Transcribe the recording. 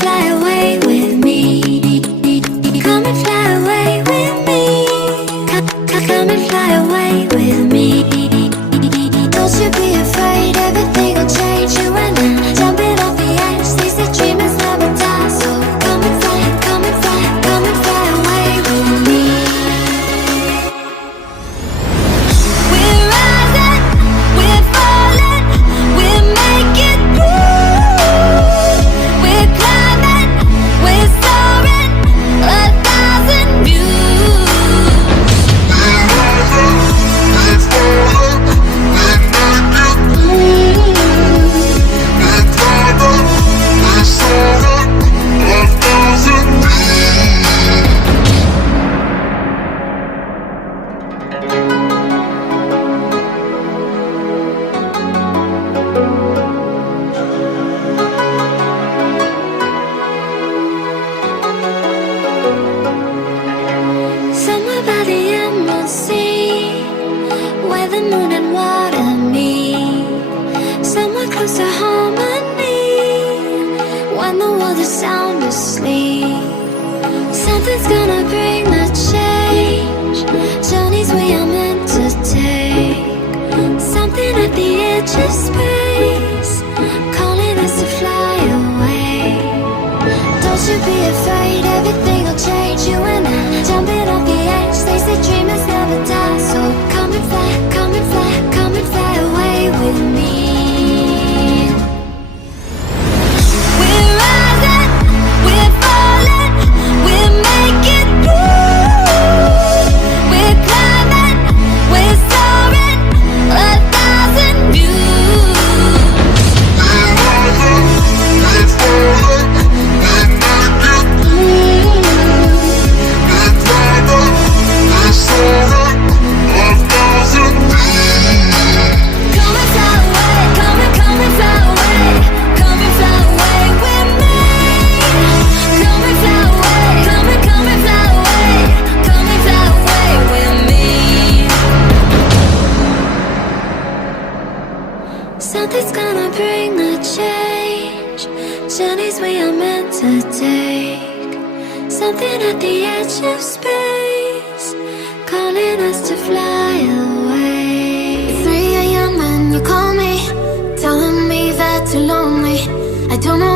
fly away with me. Come and fly away with me. Come and fly away with me. Don't you be afraid, everything will change. You and I, jumping off the edge. They say dreamers never die. So come and fly, come and fly, come and fly away with me. We're rising, we're falling, we're making through. We're climbing, we're soaring, 1,000 views. We're rising, we're falling, we're making through. We're climbing, we're soaring, 1,000 Somewhere by the emerald sea, where the moon and water meet. Somewhere close to harmony, when the world is sound asleep. Something's gonna bring the change, journeys we are meant to take. Something at the edge of space, calling us to fly away. Don't you be afraid, everything will change. You and I, jumping off the edge. They say dreamers never die. So come and fly, come and fly, come and fly away with me. We're rising, we're falling, we're making through. We're climbing, we're soaring, 1,000 views. We're rising, we're falling, we're making through. We're climbing, we're soaring, 1,000 views. Come and fly away, come and fly away, come and fly away with me. Come and fly away, come and fly away, come and fly away with me. Something's gonna bring the change, journeys we are meant to take. Something at the edge of space, calling us to fly away. 3 a.m. and you call me, telling me that you're lonely. I don't know